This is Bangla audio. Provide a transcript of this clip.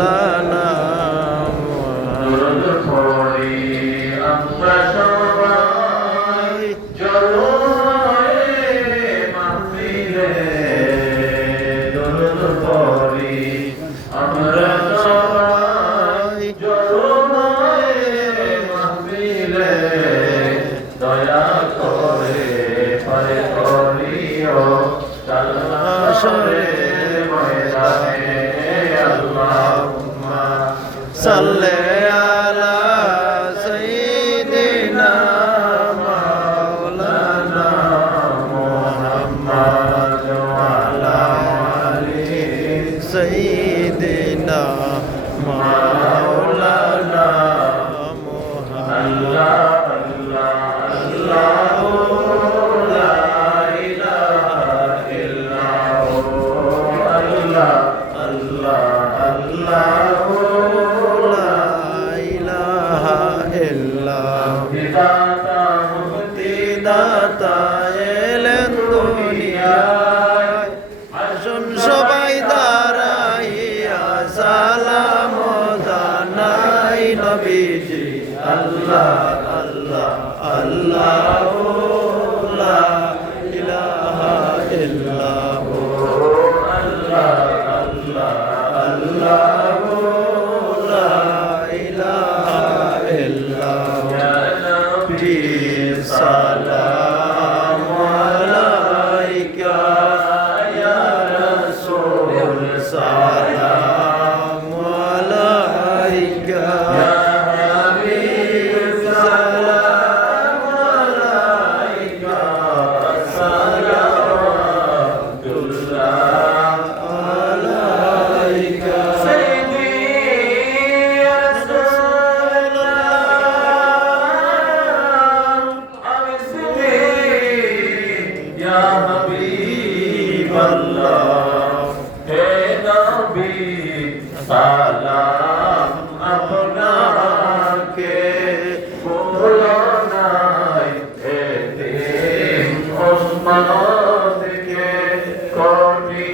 মাওলানা দরুদ পড়ি আমরা সবাই জলয় মাহফিলে দরুদ পড়ি আমরা সবাই জলয় মাহফিলে দয়া করে পারে করিও হাসরে ময়দানে আল্লাহুম্মা সাল্লি আলা সাইয়্যিদিনা মাওলানা মুহাম্মদ ওয়া আলা আলি সাইয়্যিদিনা মাওলানা মুহাম্মদ দাতা এলেন দুনিয়ায় আসুন সবাই দাঁড়াইয়া সালাম জানাই নবীজি আল্লাহ আল্লাহ আল্লাহ লা ইলাহা ইল্লাহু আল্লাহ আল্লাহ আল্লাহ লা ইলাহা ইল্লাহু ইয়া নবী সালাম আলাইকা ইয়া রাসূল সালাম আলাইকা ইয়া হাবিব সালাম আলাইকা সালাওয়াতুল্লাহ আলাইকা সাইয়্যিদি ইয়া রাসূলুল্লাহ ইয়া হাবিবাল্লাহ হে নবী সালাম আপনাকে ভুলো নাই এতিম ওসমান থেকে কর্মী